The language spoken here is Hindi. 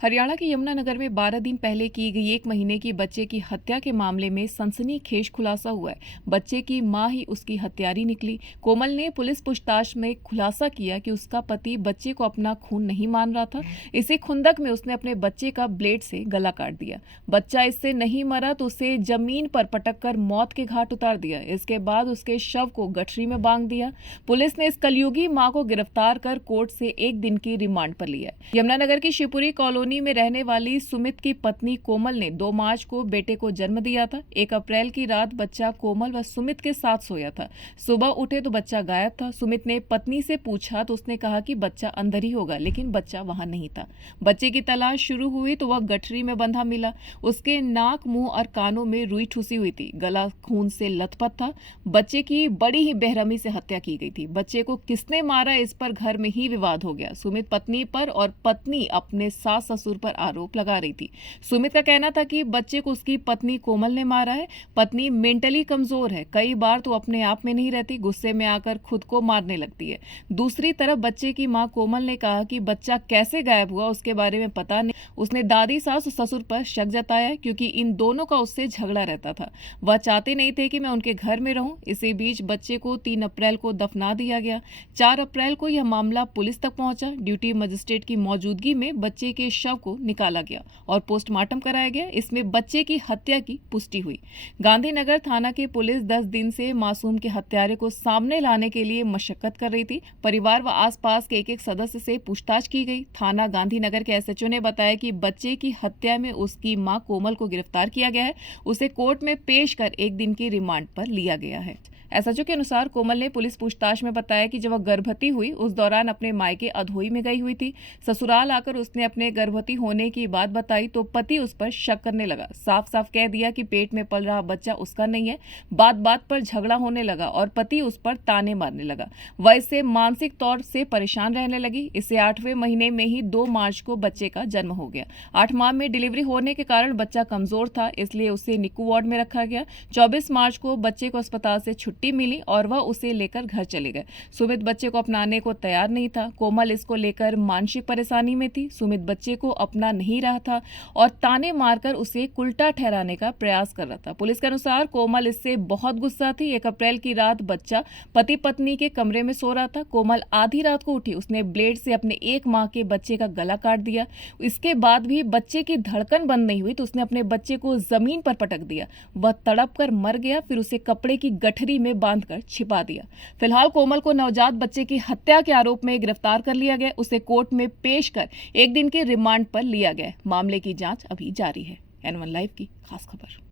हरियाणा के यमुनानगर में 12 दिन पहले की गई 1 महीने की बच्चे की हत्या के मामले में सनसनीखेज खुलासा हुआ है। बच्चे की मां ही उसकी हत्यारी निकली। कोमल ने पुलिस पूछताछ में खुलासा किया कि उसका पति बच्चे को अपना खून नहीं मान रहा था। इसी खुंदक में उसने अपने बच्चे का ब्लेड से गला काट दिया। बच्चा इससे नहीं मरा तो उसे जमीन पर पटक कर मौत के घाट उतार दिया। इसके बाद उसके शव को गठरी में बांध दिया। पुलिस ने इस कलयुगी मां को गिरफ्तार कर कोर्ट से 1 दिन की रिमांड पर लिया। यमुनानगर की शिवपुरी कॉलोनी में रहने वाली सुमित की पत्नी कोमल ने 2 मार्च को बेटे को जन्म दिया था। 1 अप्रैल की रात बच्चा कोमल व सुमित के साथ सोया था। सुबह उठे तो बच्चा गायब था। सुमित ने पत्नी से पूछा तो उसने कहा कि बच्चा अंदर ही होगा, लेकिन बच्चा वहां नहीं था। बच्चे की तलाश शुरू हुई तो वह गठरी में बंधा मिला। उसके नाक, मुंह और कानों में रुई ठुसी हुई थी। गला खून से लथपथ था। बच्चे की बड़ी ही बेरहमी से हत्या की गई थी। बच्चे को किसने मारा, इस पर घर में ही विवाद हो गया। सुमित पत्नी पर और पत्नी अपने सास ससुर पर आरोप लगा रही थी। सुमित का कहना था कि बच्चे को उसकी पत्नी कोमल ने मारा है। पत्नी मेंटली कमजोर है, कई बार तो अपने आप में नहीं रहती, गुस्से में आकर खुद को मारने लगती है। दूसरी तरफ बच्चे की मां कोमल ने कहा कि बच्चा कैसे गायब हुआ उसके बारे में पता नहीं। उसने दादी, सास और ससुर पर शक जताया क्योंकि इन दोनों का उससे झगड़ा रहता था। वह चाहते नहीं थे कि मैं उनके घर में रहूं। इसी बीच बच्चे को 3 अप्रैल को दफना दिया गया। 4 अप्रैल को यह मामला पुलिस तक पहुंचा। ड्यूटी मजिस्ट्रेट की मौजूदगी में बच्चे के शव को निकाला गया और पोस्टमार्टम कराया गया। इसमें बच्चे की हत्या की पुष्टि हुई। गांधीनगर थाना की पुलिस 10 दिन से मासूम के हत्यारे को सामने लाने के लिए मशक्कत कर रही थी। परिवार व आसपास के एक सदस्य से पूछताछ की गई। थाना गांधीनगर के एसएचओ ने बताया कि बच्चे की हत्या में उसकी मां कोमल को गिरफ्तार किया गया है। उसे कोर्ट में पेश कर 1 दिन की रिमांड पर लिया गया है। एसएचओ के अनुसार कोमल ने पुलिस पूछताछ में बताया कि जब वह गर्भवती हुई उस दौरान अपने मायके अधोई में गई हुई थी। ससुराल आकर उसने अपने गर्भवती होने की बात बताई तो पति उस पर शक करने लगा। साफ साफ कह दिया कि पेट में पल रहा बच्चा उसका नहीं है। बात बात पर झगड़ा होने लगा और पति उस पर ताने मारने लगा। वह इससे मानसिक तौर से परेशान रहने लगी। इसे 8वें महीने में ही 2 मार्च को बच्चे का जन्म हो गया। 8 माह में डिलीवरी होने के कारण बच्चा कमजोर था, इसलिए उसे निक्कू वार्ड में रखा गया। 24 मार्च को बच्चे को अस्पताल से छुट्टी मिली और वह उसे लेकर घर चले गए। सुमित बच्चे को अपनाने को तैयार नहीं था। कोमल इसको लेकर मानसिक परेशानी में थी। सुमित बच्चे को अपना नहीं रहा था और ताने मारकर उसे उल्टा ठहराने का प्रयास कर रहा था। पुलिस के अनुसार कोमल इससे बहुत गुस्सा थी। 1 अप्रैल की रात बच्चा पति पत्नी के कमरे में सो रहा था। कोमल आधी रात को उठी। उसने ब्लेड से अपने 1 माह के बच्चे का गला काट दिया। इसके बाद भी बच्चे की धड़कन बंद नहीं हुई तो उसने अपने बच्चे को जमीन पर पटक दिया। वह तड़प कर मर गया। फिर उसे कपड़े की गठरी में बांधकर छिपा दिया। फिलहाल कोमल को नवजात बच्चे की हत्या के आरोप में गिरफ्तार कर लिया गया। उसे कोर्ट में पेश कर 1 दिन के रिमांड पर लिया गया। मामले की जांच अभी जारी है। N1 लाइव की खास खबर।